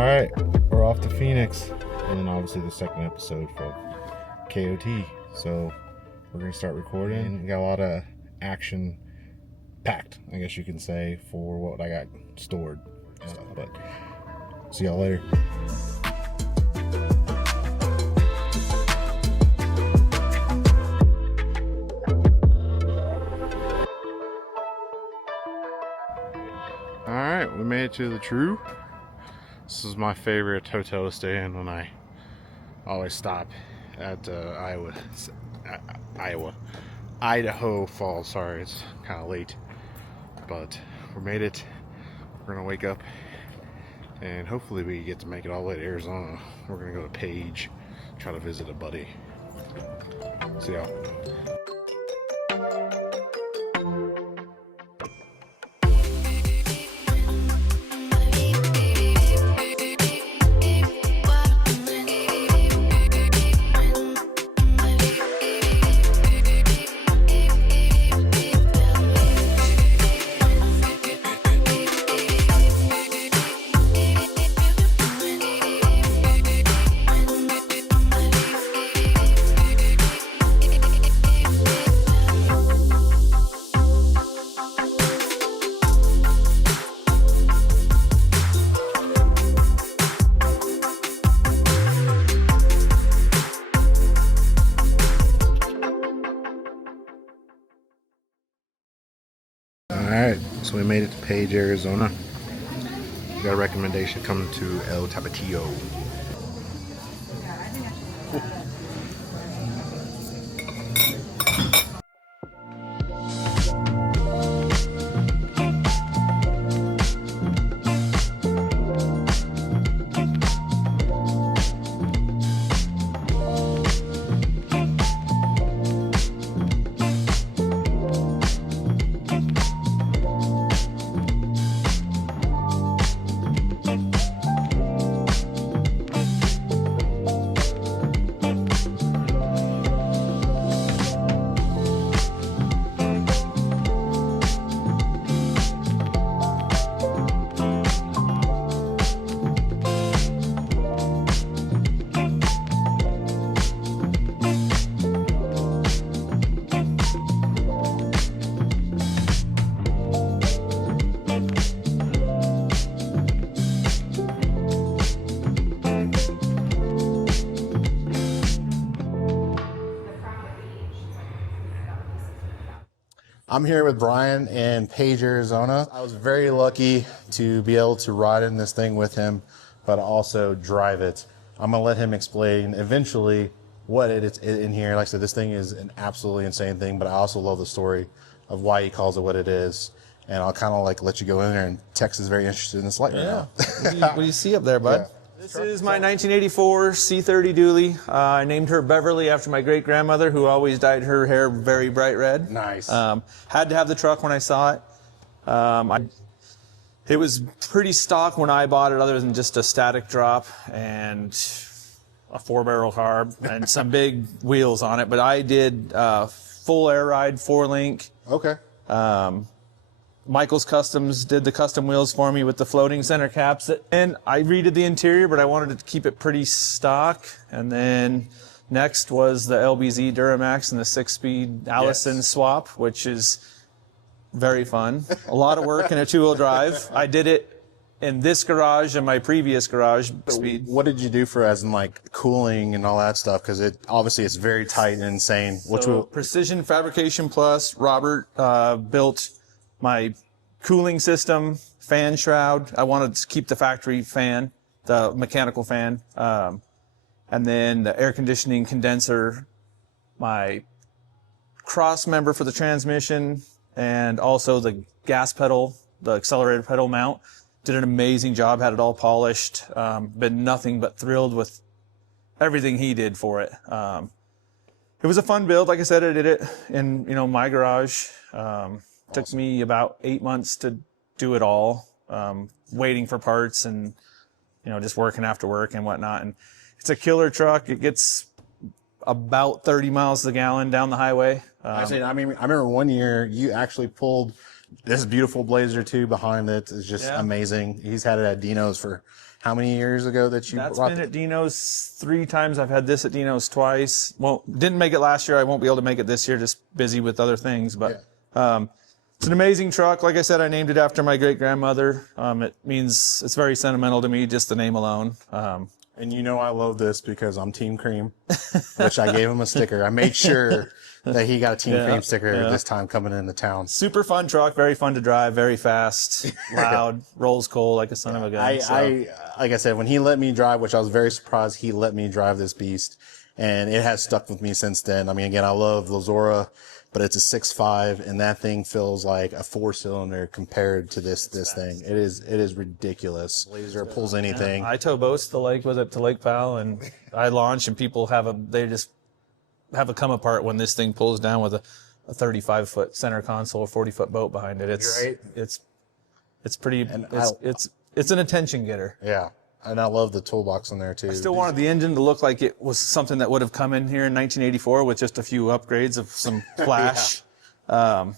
Alright, we're off to Phoenix, and then obviously the second episode for KOT. So we're going to start recording. We got a lot of action packed, I guess you can say, for what I got stored. But see y'all later. Alright, we made it to the True. This is my favorite hotel to stay in when I always stop at Idaho Falls. Sorry, it's kind of late, but we made it. We're gonna wake up and hopefully we get to make it all the way to Arizona. We're gonna go to Page, try to visit a buddy. See y'all. Alright, so we made it to Page, Arizona. We got a recommendation coming to El Tapatio. I'm here with Brian in Page, Arizona. I was very lucky to be able to ride in this thing with him, but also drive it. I'm gonna let him explain eventually what it is in here. Like I said, this thing is an absolutely insane thing, but I also love the story of why he calls it what it is. And I'll kind of like let you go in there, and Tex is very interested in this light right now. What do you see up there, bud? Yeah. This is my 1984 C30 dually. I named her Beverly after my great-grandmother, who always dyed her hair very bright red. Nice. Had to have the truck when I saw it. It was pretty stock when I bought it, other than just a static drop and a 4-barrel carb and some big wheels on it. But I did full air ride, 4-link. Okay. Michael's Customs did the custom wheels for me with the floating center caps. And I redid the interior, but I wanted to keep it pretty stock. And then next was the LBZ Duramax and the 6-speed Allison swap, which is very fun. A lot of work in a 2-wheel drive. I did it in this garage and my previous garage. Speed. What did you do for as in like cooling and all that stuff? Because it obviously it's very tight and insane. So Precision Fabrication Plus, Robert built my cooling system, fan shroud. I wanted to keep the factory fan, the mechanical fan, and then the air conditioning condenser, my cross member for the transmission, and also the gas pedal, the accelerator pedal mount. Did an amazing job, had it all polished. Been nothing but thrilled with everything he did for it. It was a fun build. Like I said, I did it in my garage. Took me about 8 months to do it all, waiting for parts and, just working after work and whatnot. And it's a killer truck. It gets about 30 miles a gallon down the highway. I remember one year you actually pulled this beautiful Blazer 2 behind it. It's just amazing. He's had it at Dino's for how many years ago that you That's brought been at Dino's 3 times. I've had this at Dino's twice. Well, didn't make it last year. I won't be able to make it this year. Just busy with other things. But it's an amazing truck. Like I said, I named it after my great grandmother. It means it's very sentimental to me, just the name alone. And you know I love this because I'm Team Cream, which I gave him a sticker. I made sure that he got a Team Cream sticker this time coming into town. Super fun truck, very fun to drive, very fast, loud, rolls coal like a son of a gun. Like I said, when he let me drive, which I was very surprised he let me drive this beast, and it has stuck with me since then. I mean, again, I love Lazora, but it's a 6.5, and that thing feels like a 4-cylinder compared to this thing. It is ridiculous. Laser pulls anything. I tow boats to Lake Powell, and I launch, and people they just have a come apart when this thing pulls down with a 35-foot center console, 40-foot boat behind it. It's pretty. It's an attention getter. Yeah. And I love the toolbox in there too. I still wanted the engine to look like it was something that would have come in here in 1984 with just a few upgrades of some flash. And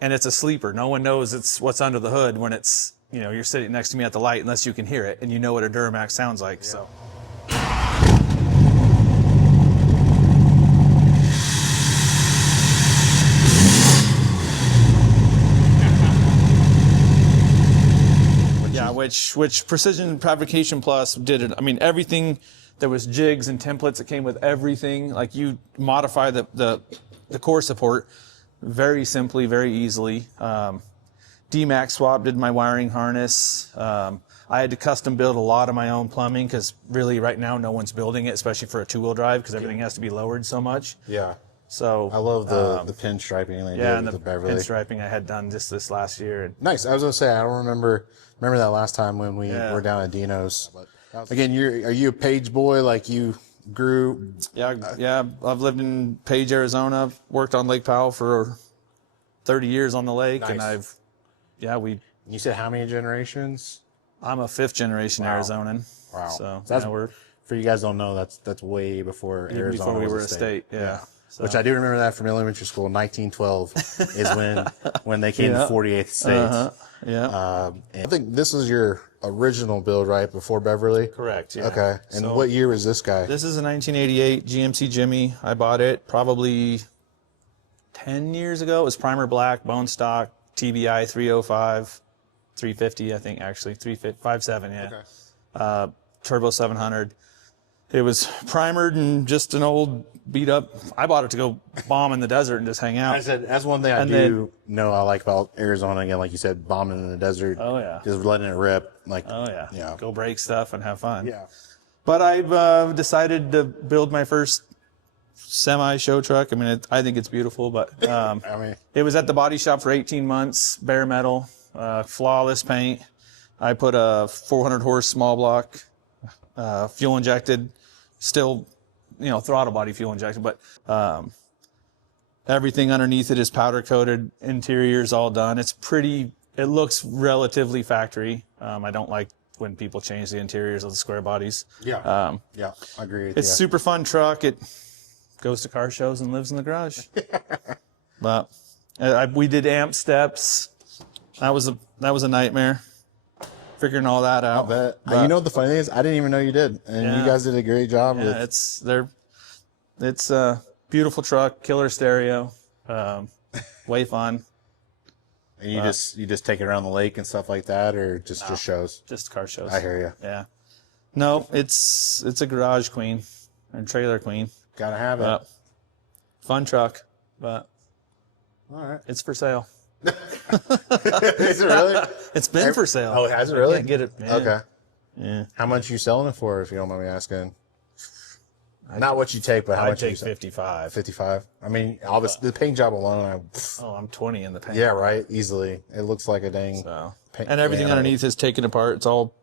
it's a sleeper. No one knows it's what's under the hood when it's, you're sitting next to me at the light unless you can hear it and you know what a Duramax sounds like. So. Which Precision Fabrication Plus did it. I mean, everything, there was jigs and templates that came with everything. Like you modify the core support very simply, very easily. DMAX swap did my wiring harness. I had to custom build a lot of my own plumbing because really right now no one's building it, especially for a 2-wheel drive because everything has to be lowered so much. Yeah. So I love the pinstriping they did with the Beverly. Pinstriping I had done just this last year. Nice. I was gonna say I don't remember that last time when we were down at Dino's. Again, are you a Page boy? Like you grew? Yeah. I've lived in Page, Arizona. I've worked on Lake Powell for 30 years on the lake, nice. And You said how many generations? I'm a 5th generation Arizonan. Wow. So that's for you guys don't know that's way before Arizona. Before we was were a state. Yeah. So. Which I do remember that from elementary school. 1912 is when they came to 48th state. Yeah. And I think this is your original build, right? Before Beverly? Correct. Yeah. Okay. And what year was this guy? This is a 1988 GMC Jimmy. I bought it probably 10 years ago. It was primer black, bone stock, TBI 305, 350, I think actually 357. Yeah. Okay. Turbo 700. It was primered and just an old beat up. I bought it to go bomb in the desert and just hang out. I said that's one thing I know I like about Arizona. Again, like you said, bombing in the desert. Oh yeah. Just letting it rip. Like. Oh yeah. Yeah. Go break stuff and have fun. Yeah. But I've decided to build my first semi show truck. I mean, I think it's beautiful, but it was at the body shop for 18 months, bare metal, flawless paint. I put a 400 horse small block, fuel injected, still, throttle body fuel injected, but everything underneath it is powder coated. Interior's all done. It looks relatively factory. I don't like when people change the interiors of the square bodies. Yeah. Yeah, I agree with you. It's a super fun truck. It goes to car shows and lives in the garage. But we did amp steps. That was a nightmare. Figuring all that out. I bet. You know what the funny thing is? I didn't even know you did, and you guys did a great job. Yeah, it's a beautiful truck, killer stereo, way fun. And you just take it around the lake and stuff like that, or just shows? Just car shows. I hear you. Yeah. No, it's a garage queen and trailer queen. Gotta have it. Fun truck, but all right, it's for sale. Is it really? It's been for sale. Oh, has it really? I can't get it. Yeah. Okay. Yeah. How much you selling it for, if you don't mind me asking? Not what you take, but how much I you take 55. 55. I mean, obviously the paint job alone. I'm 20 in the paint. Yeah, right. Easily, it looks like a dang. And everything underneath is taken apart. It's all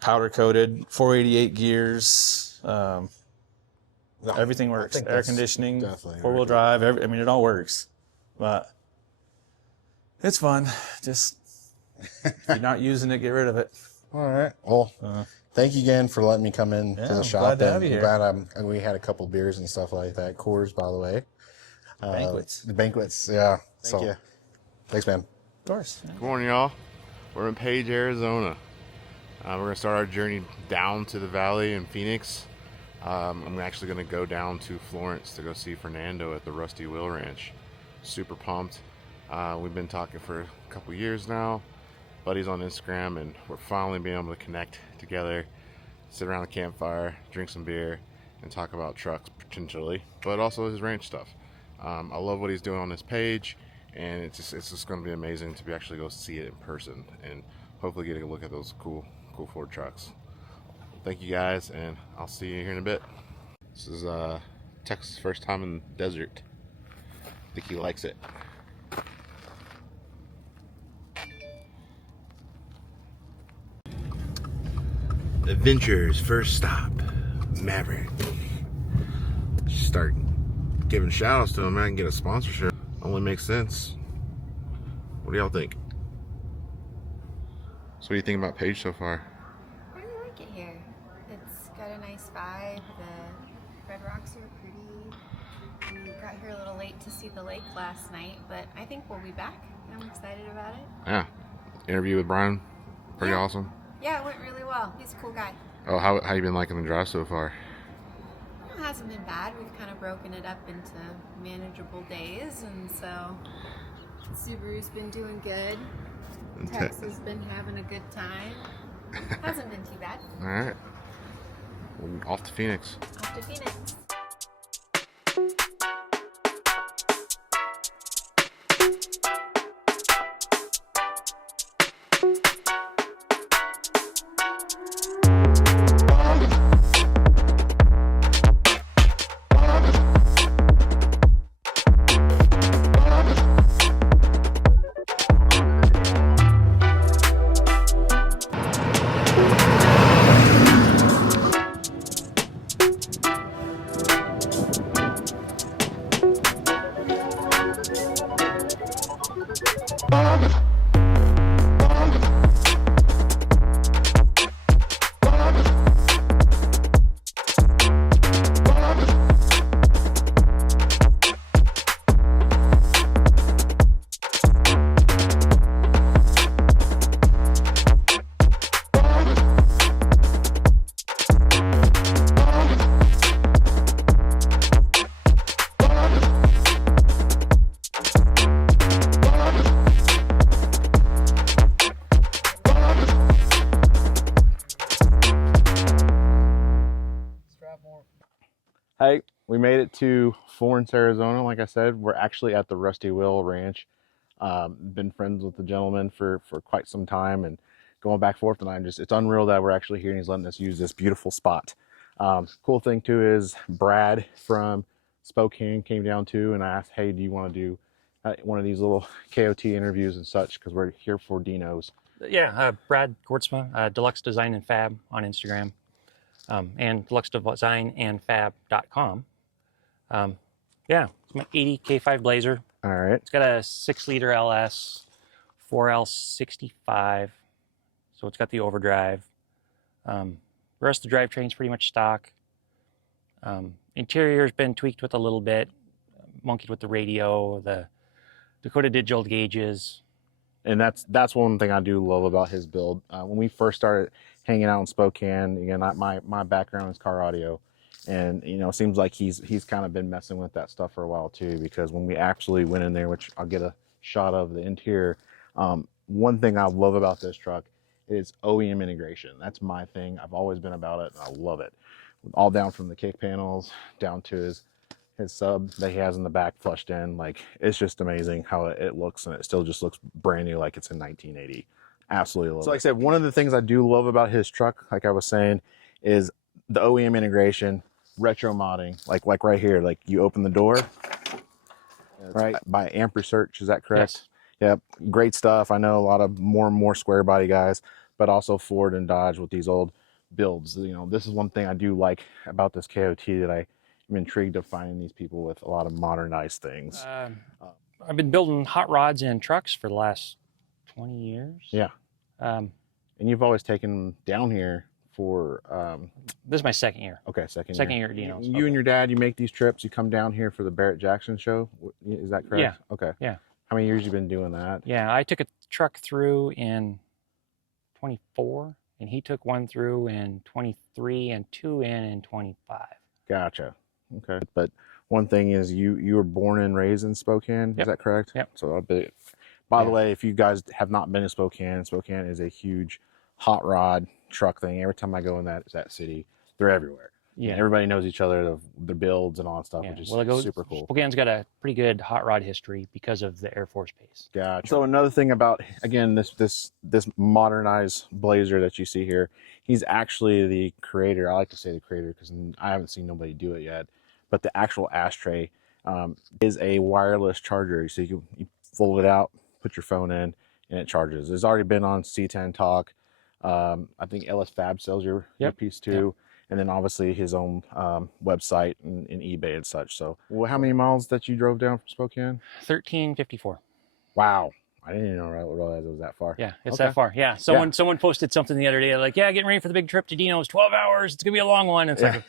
powder coated. 488 gears. Everything works. Air conditioning, 4-wheel drive. It all works. But it's fun. Just if you're not using it, get rid of it. All right. Well, thank you again for letting me come in to the shop. Glad to have you here. Glad we had a couple beers and stuff like that. Coors, by the way. Banquets. The banquets, yeah. Thank you. Thanks, man. Of course. Good morning, y'all. We're in Page, Arizona. We're going to start our journey down to the valley in Phoenix. I'm actually going to go down to Florence to go see Fernando at the Rusty Wheel Ranch. Super pumped. We've been talking for a couple years now. Buddies on Instagram, and we're finally being able to connect together, sit around a campfire, drink some beer, and talk about trucks potentially, but also his ranch stuff. I love what he's doing on this page, and it's just going to be amazing to actually go see it in person and hopefully get a look at those cool Ford trucks. Thank you guys, and I'll see you here in a bit. This is Texas' first time in the desert. I think he likes it. Adventure's first stop, Maverick. Start giving shout outs to him, man, and get a sponsorship. Only makes sense. What do y'all think? So what do you think about Page so far? I really like it here. It's got a nice vibe. The red rocks are pretty. We got here a little late to see the lake last night, but I think we'll be back. I'm excited about it. Yeah. Interview with Brian. Pretty awesome. Yeah, it went really well. He's a cool guy. Oh, how you been liking the drive so far? It hasn't been bad. We've kind of broken it up into manageable days, and so Subaru's been doing good. Tex has been having a good time. Hasn't been too bad. All right. Off to Phoenix. Off to Phoenix. Hey, we made it to Florence, Arizona. Like I said, we're actually at the Rusty Wheel Ranch. Been friends with the gentleman for quite some time and going back and forth, and it's unreal that we're actually here and he's letting us use this beautiful spot. Cool thing too is Brad from Spokane came down too, and I asked, hey, do you want to do one of these little KOT interviews and such, because we're here for Dinos. Yeah, Brad Kortzma, Deluxe Design and Fab on Instagram, and deluxedesignandfab.com. Yeah, it's my 80 K5 Blazer. All right. It's got a 6-liter LS, 4L65, so it's got the overdrive. The rest of the drivetrain's pretty much stock. Interior's been tweaked with a little bit, monkeyed with the radio, the Dakota digital gauges. And that's one thing I do love about his build. When we first started hanging out in Spokane, again, my background is car audio, and it seems like he's kind of been messing with that stuff for a while too. Because when we actually went in there, which I'll get a shot of the interior, one thing I love about this truck is OEM integration. That's my thing. I've always been about it, and I love it. All down from the kick panels down to his sub that he has in the back flushed in. Like, it's just amazing how it looks, and it still just looks brand new, like it's in 1980. Absolutely love it. So like I said, one of the things I do love about his truck, like I was saying, is the OEM integration, retro modding, like right here, like you open the door, right, by Amp Research, is that correct? Yes. Yep, great stuff. I know a lot of more and more square body guys, but also Ford and Dodge with these old builds. This is one thing I do like about this KOT, that I'm intrigued of finding these people with a lot of modernized things. I've been building hot rods and trucks for the last 20 years. Yeah. And you've always taken them down here for... this is my second year. Okay, second year at Dino's. You and your dad, you make these trips, you come down here for the Barrett Jackson show. Is that correct? Yeah. Okay. Yeah. How many years you been doing that? Yeah, I took a truck through in 24, and he took one through in 23 and two in 25. Gotcha. Okay. But one thing is you were born and raised in Spokane. Yep. Is that correct? Yep. So a bit. By the way, if you guys have not been to Spokane, Spokane is a huge hot rod truck thing. Every time I go in that city, they're everywhere. Yeah. And everybody knows each other, their builds and all that stuff, Yeah. which is Well, it goes, super cool. Spokane's got a pretty good hot rod history because of the Air Force Base. Gotcha. So another thing about, again, this modernized Blazer that you see here, he's actually the creator. I like to say the creator because I haven't seen nobody do it yet. But the actual ashtray is a wireless charger. So you fold it out, put your phone in, and it charges. It's already been on C10 Talk. I think LS Fab sells your piece too. Yep. And then obviously his own website and eBay and such. So, well, how many miles that you drove down from Spokane? 1354. Wow. I didn't even realize it was that far. Yeah, it's that far. Yeah. Someone posted something the other day like, yeah, getting ready for the big trip to Dino's, 12 hours. It's going to be a long one. It's like,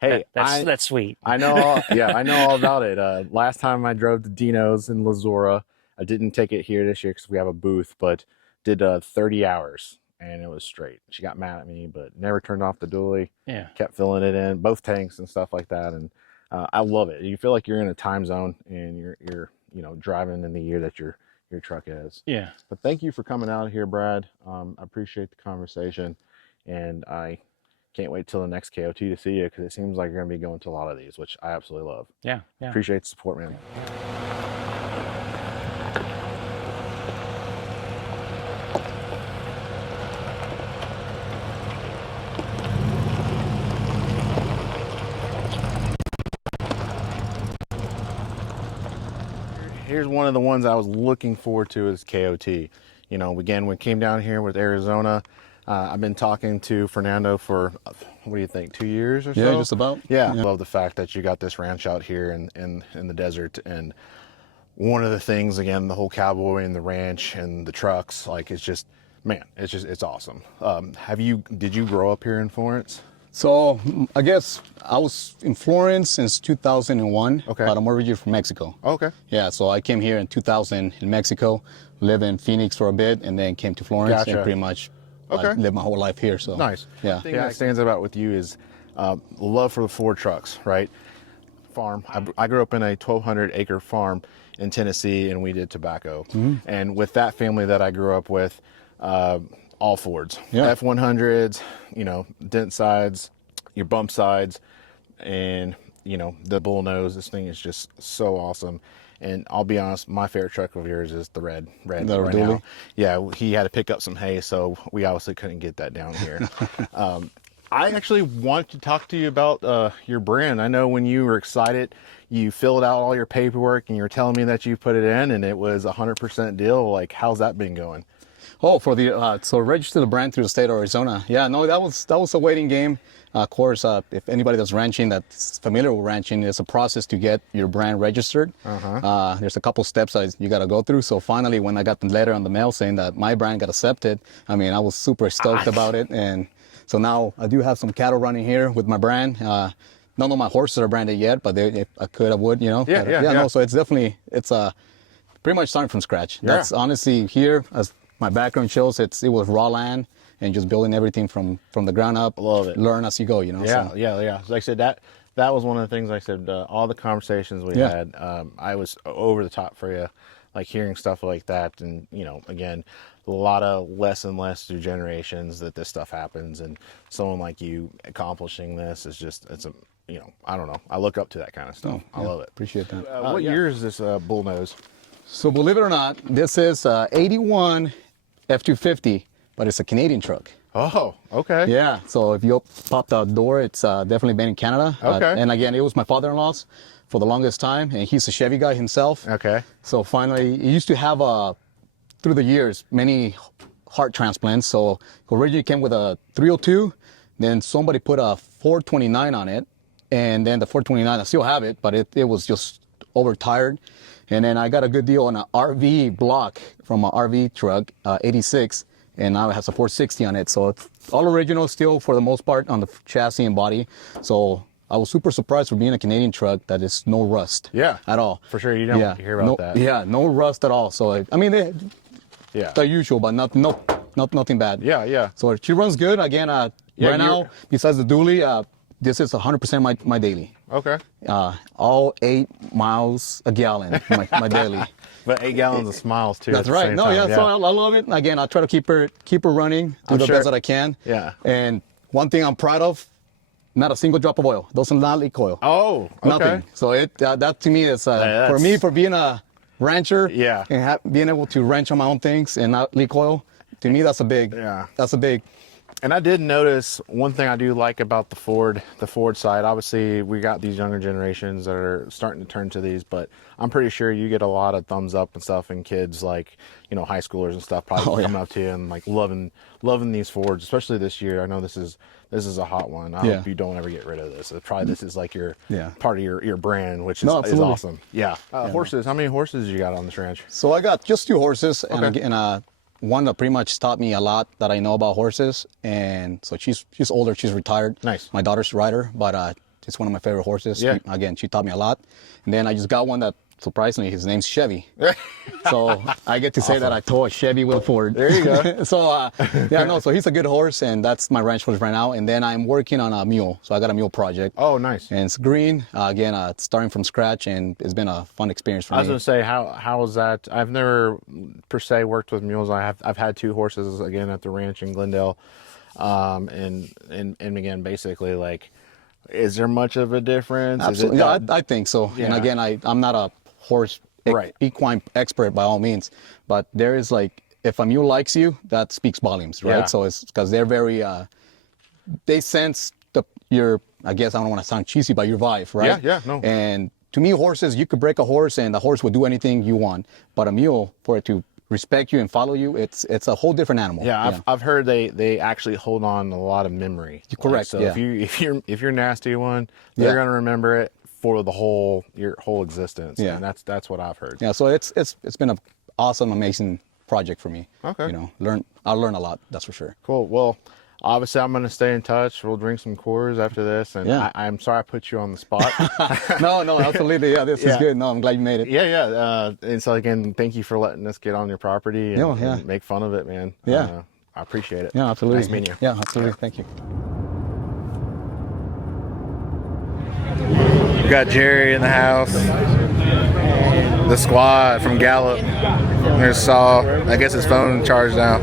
hey, that's sweet. I know. I know all about it. Last time I drove to Dino's in Lazora, I didn't take it here this year because we have a booth, but did 30 hours. And it was straight. She got mad at me, but never turned off the dually. Yeah. Kept filling it in, both tanks and stuff like that. And I love it. You feel like you're in a time zone and you're driving in the year that your truck is. Yeah. But thank you for coming out here, Brad. I appreciate the conversation, and I can't wait till the next KOT to see you because it seems like you're gonna be going to a lot of these, which I absolutely love. Yeah. Appreciate the support, man. Here's one of the ones I was looking forward to is KOT. Again, we came down here with Arizona. I've been talking to Fernando for, what do you think, 2 years or so? Yeah, just about. Yeah. I love the fact that you got this ranch out here in the desert. And one of the things, again, the whole cowboy and the ranch and the trucks, like, it's just, man, it's awesome. Did you grow up here in Florence? So I guess I was in Florence since 2001, okay. But I'm originally from Mexico. Okay. Yeah, so I came here in 2000 in Mexico, lived in Phoenix for a bit, and then came to Florence and pretty much lived my whole life here. So nice. Yeah. The thing that stands out with you is love for the Ford trucks, right? Farm. I grew up in a 1,200 acre farm in Tennessee, and we did tobacco. Mm-hmm. And with that family that I grew up with, all Fords, F100s, dent sides, your bump sides, and the bull nose. This thing is just so awesome. And I'll be honest, my favorite truck of yours is the red right now. Yeah, he had to pick up some hay, so we obviously couldn't get that down here. I actually want to talk to you about your brand. I know when you were excited, you filled out all your paperwork and you were telling me that you put it in and it was 100% deal. Like, how's that been going? Oh, for the so register the brand through the state of Arizona. Yeah, no, that was a waiting game. Of course, if anybody that's ranching, that's familiar with ranching, it's a process to get your brand registered. There's a couple steps you got to go through. So finally, when I got the letter on the mail saying that my brand got accepted, I mean, I was super stoked about it. And so now I do have some cattle running here with my brand. None of my horses are branded yet, but if I could, I would. No, so it's definitely pretty much starting from scratch. Yeah. That's honestly here as my background shows. It was raw land and just building everything from the ground up. Love it. Learn as you go, Yeah, so. yeah. Like I said, that was one of the things I said, all the conversations we had, I was over the top for you, like hearing stuff like that. And, again, a lot of less and less through generations that this stuff happens. And someone like you accomplishing this is just, I don't know. I look up to that kind of stuff. I love it. Appreciate that. What year is this bull nose? So believe it or not, this is 81 F-250, but it's a Canadian truck. Oh, okay. Yeah, so if you pop the door, it's definitely been in Canada. Okay. And again, it was my father-in-law's for the longest time, and he's a Chevy guy himself. Okay. So finally, he used to have, through the years, many heart transplants. So originally came with a 302, then somebody put a 429 on it, and then the 429, I still have it, but it was just overtired. And then I got a good deal on an RV block from an RV truck, 86, and now it has a 460 on it. So it's all original still for the most part on the chassis and body. So I was super surprised for being a Canadian truck that is no rust at all. For sure, you don't hear about that. Yeah, no rust at all. So, I mean, the usual, but no nothing bad. Yeah, yeah. So she runs good. Again, Yeah, right now, besides the dually, this is 100% my daily. Okay. All 8 miles a gallon, my daily. But 8 gallons of smiles too. That's right. No, time. so I love it. Again, I try to keep her running, do the sure. best that I can. Yeah. And one thing I'm proud of, not a single drop of oil. Does not leak oil. Oh, okay. Nothing. So that to me is for me, for being a rancher, Yeah. and being able to ranch on my own things and not leak oil. To me, that's a big. Yeah. That's a big. And I did notice one thing I do like about the Ford side. Obviously, we got these younger generations that are starting to turn to these, but I'm pretty sure you get a lot of thumbs up and stuff, and kids like, you know, high schoolers and stuff probably coming up to you and like loving these Fords, especially this year. I know this is a hot one. I hope you don't ever get rid of this. This is like your part of your brand, which is awesome. Yeah. Horses. How many horses you got on this ranch? So I got just 2 horses, and one that pretty much taught me a lot that I know about horses. And so she's older, she's retired. Nice. My daughter's a rider, but it's one of my favorite horses. Yeah. Again, she taught me a lot. And then I just got one that, surprisingly, his name's Chevy. So I get to say that I tow a Chevy with a Ford. There you go. So so he's a good horse, and that's my ranch horse right now. And then I'm working on a mule. So I got a mule project. Oh, nice. And it's green. Again, starting from scratch, and it's been a fun experience for me. I was gonna say, how was that? I've never per se worked with mules. I've had 2 horses again at the ranch in Glendale, and again, basically, like, is there much of a difference? Absolutely. I think so. Yeah. And again, I'm not a horse equine expert by all means, but there is, like, if a mule likes you, that speaks volumes, right? Yeah. So it's because they're very, they sense your, I guess I don't want to sound cheesy, but your vibe, right? Yeah, no. And to me, horses, you could break a horse and the horse will do anything you want, but a mule, for it to respect you and follow you, it's a whole different animal. Yeah, I've heard they actually hold on a lot of memory. Correct. Like, so if you're nasty one, they're gonna remember it for your whole existence. Yeah. And that's what I've heard. Yeah. So it's been an awesome, amazing project for me. Okay. You know, I'll learn a lot. That's for sure. Cool. Well, obviously I'm gonna stay in touch. We'll drink some Coors after this, and I'm sorry I put you on the spot. No, absolutely. Yeah, this is good. No, I'm glad you made it. Yeah. And so again, thank you for letting us get on your property and make fun of it, man. Yeah. I appreciate it. Yeah, absolutely. Nice meeting you. Yeah, absolutely. Thank you. We got Jerry in the house. The squad from Gallup. There's Saul. I guess his phone charged now.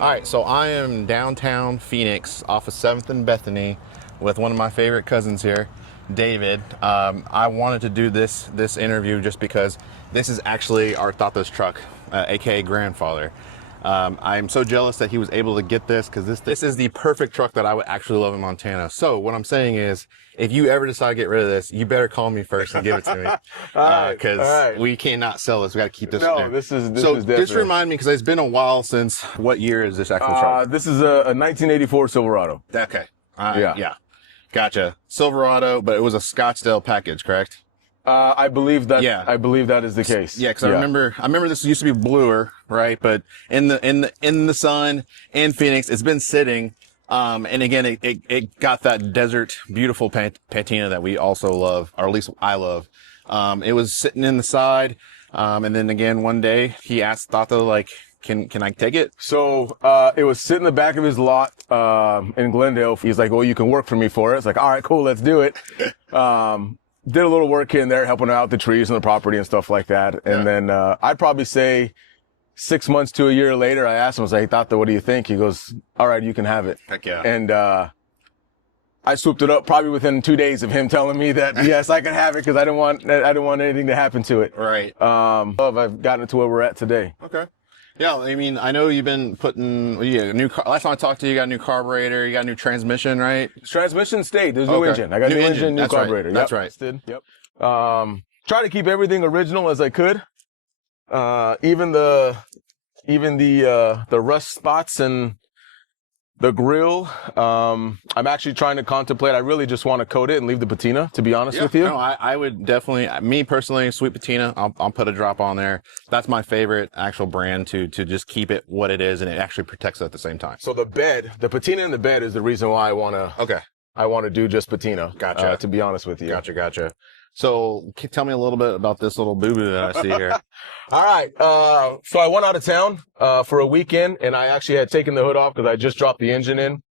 All right, so I am downtown Phoenix off of 7th and Bethany with one of my favorite cousins here, David. I wanted to do this interview just because this is actually our Tata's truck, aka grandfather. I'm so jealous that he was able to get this because this is the perfect truck that I would actually love in Montana. So what I'm saying is, if you ever decide to get rid of this, you better call me first and give it to me, because we cannot sell this. We got to keep this. No, this is definitely. Just remind me, because it's been a while since. What year is this actual truck? This is a 1984 Silverado. Okay. Yeah. Gotcha. Silverado, but it was a Scottsdale package, correct? I believe that. Yeah. I believe that is the case. Yeah, because I remember this used to be bluer, right? But in the sun in Phoenix, it's been sitting And again, it got that desert, beautiful patina that we also love, or at least I love. It was sitting in the side. And then again, one day he asked Tato, like, can I take it? So, it was sitting in the back of his lot, in Glendale. He's like, well, you can work for me for it. It's like, all right, cool, let's do it. Did a little work here and there, helping out the trees and the property and stuff like that. And then, I'd probably say 6 months to a year later, I asked him, I was like, hey, Tato, what do you think? He goes, all right, you can have it. Heck yeah. And, I swooped it up probably within 2 days of him telling me that, yes, I can have it because I didn't want anything to happen to it. Right. I've gotten it to where we're at today. Okay. Yeah, I mean, I know you've been putting, a new car. Last time I talked to you, you got a new carburetor, you got a new transmission, right? Transmission stayed. There's no engine. I got new engine, new That's carburetor. Right. That's right. Yep. Try to keep everything original as I could. Even the rust spots and the grill, I'm actually trying to contemplate. I really just want to coat it and leave the patina, to be honest with you. No, I would definitely, me personally, sweet patina, I'll put a drop on there. That's my favorite actual brand to just keep it what it is, and it actually protects it at the same time. So the patina in the bed is the reason why I want to do just patina. Gotcha. To be honest with you. Gotcha. So tell me a little bit about this little boo-boo that I see here. All right. So I went out of town, for a weekend, and I actually had taken the hood off because I just dropped the engine in,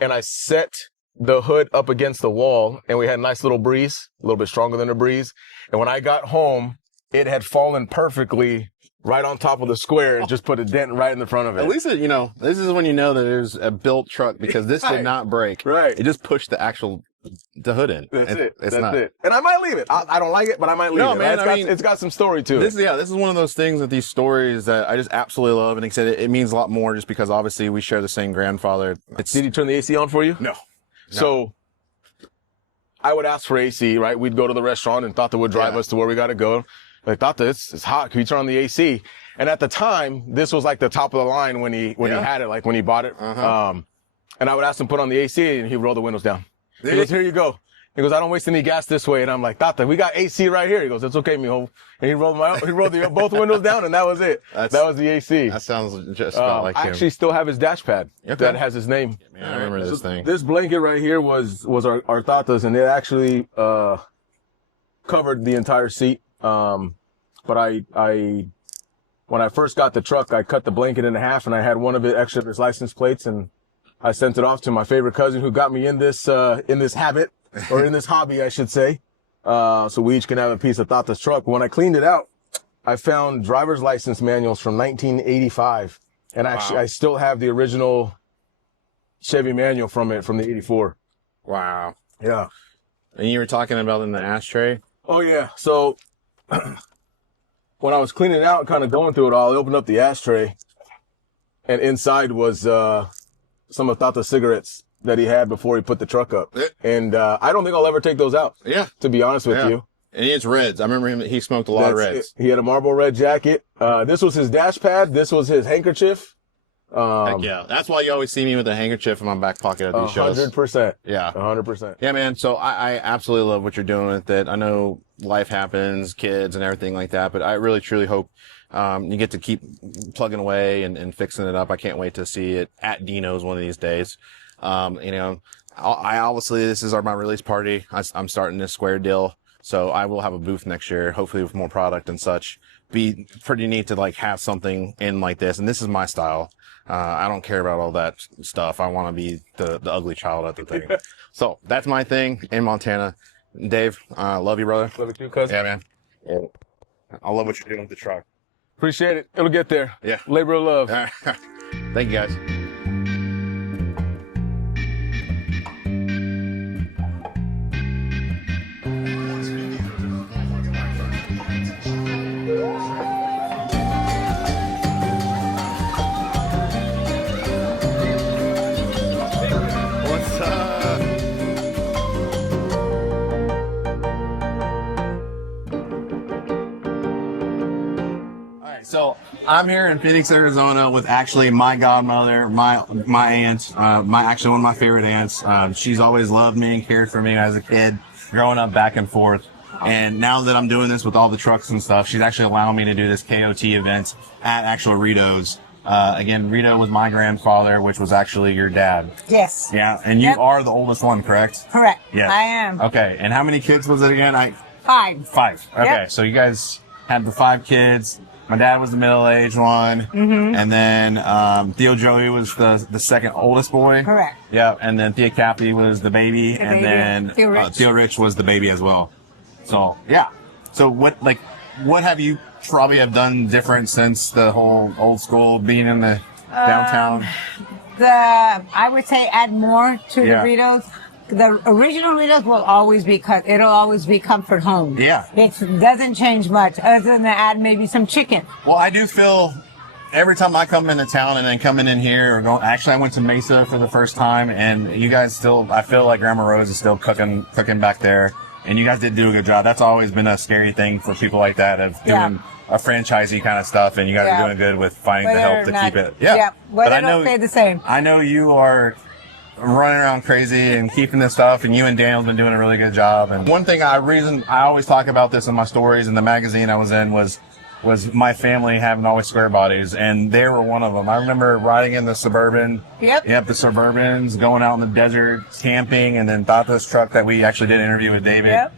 and I set the hood up against the wall, and we had a nice little breeze, a little bit stronger than a breeze. And when I got home, it had fallen perfectly right on top of the square and just put a dent right in the front of it. At least, this is when you know that there's a built truck, because this did not break. Right. It just pushed the hood in. That's it. It's That's not. it. And I might leave it. I don't like it, but I might leave it. Man, It's got some story to it. This is one of those things that these stories that I just absolutely love. And like I said, it means a lot more just because obviously we share the same grandfather. Did he turn the AC on for you? No. So I would ask for AC, right? We'd go to the restaurant and Tata would drive us to where we got to go. Like, Tata, it's hot. Can you turn on the AC? And at the time, this was like the top of the line when he had it, like when he bought it. And I would ask him to put on the AC, and he'd roll the windows down. He goes, here you go. He goes, I don't waste any gas this way. And I'm like, Tata, we got AC right here. He goes, it's okay, mijo. And he rolled both windows down, and that was it. That was the AC. That sounds just about like him. I actually still have his dash pad that has his name. Yeah, I remember this thing. This blanket right here was our Tata's, and it actually covered the entire seat. But when I first got the truck, I cut the blanket in half, and I had one of it extra of his license plates, and I sent it off to my favorite cousin who got me in this habit, or in this hobby, I should say. So we each can have a piece of Tata's truck. When I cleaned it out, I found driver's license manuals from 1985. And actually, I still have the original Chevy manual from the 84. Wow. Yeah. And you were talking about in the ashtray? Oh, yeah. So when I was cleaning it out, kind of going through it all, I opened up the ashtray, and inside was some of Tata's cigarettes that he had before he put the truck up. And I don't think I'll ever take those out. Yeah. To be honest with you. And it's reds. I remember he smoked a lot of reds. He had a marble red jacket. This was his dash pad. This was his handkerchief. Heck yeah. That's why you always see me with a handkerchief in my back pocket at these shows. 100%. Yeah. 100%. Yeah, man. So I absolutely love what you're doing with it. I know life happens, kids and everything like that, but I really, truly hope you get to keep plugging away and fixing it up. I can't wait to see it at Dino's one of these days. I obviously, this is my release party. I'm starting this square deal. So I will have a booth next year, hopefully with more product and such. Be pretty neat to like have something in like this. And this is my style. I don't care about all that stuff. I want to be the ugly child at the thing. So that's my thing in Montana. Dave, love you, brother. Love you too, cousin. Yeah, man. Yeah. I love what you're doing with the truck. Appreciate it. It'll get there. Yeah. Labor of love. Thank you, guys. What's up? All right, so I'm here in Phoenix, Arizona with actually my godmother, my aunt, actually one of my favorite aunts. She's always loved me and cared for me as a kid, growing up back and forth. And now that I'm doing this with all the trucks and stuff, she's actually allowing me to do this KOT event at actual Rito's. Again, Rito was my grandfather, which was actually your dad. Yes. Yeah, and you are the oldest one, correct? Correct. Yes. I am. Okay, and how many kids was it again? 5. 5. Okay, Yep. so you guys had the 5 kids. My dad was the middle-aged one, and then Theo Joey was the second oldest boy. Correct. Yeah, and then Thea Cappy was the baby, and baby. then Theo Rich. Rich was the baby as well. So yeah. So what have you probably have done different since the whole old school being in the downtown? I would say add more to Yeah. the Ritos. The original Ritos will always be it'll always be comfort home. Yeah. It doesn't change much other than to add maybe some chicken. Well, I do feel every time I come into town and then coming in here or going, actually I went to Mesa for the first time and you guys still, I feel like Grandma Rose is still cooking back there and you guys did do a good job. That's always been a scary thing for people like that of doing a franchisee kind of stuff and you guys are doing good with finding the help to keep it. Yeah. But I know stay the same. I know you are running around crazy and keeping this stuff and you and Daniel's been doing a really good job. And one thing I always talk about this in my stories in the magazine I was in was my family having always square bodies and they were one of them. I remember riding in the Suburban. Yep, the Suburbans, going out in the desert, camping, and then thought this truck that we actually did an interview with David. Yep.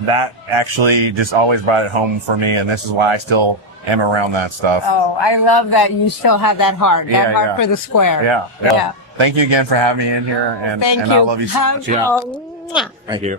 That actually just always brought it home for me and this is why I still am around that stuff. Oh, I love that you still have that heart. That heart for the square. Yeah. Thank you again for having me in here and I love you so much. Mwah. Thank you.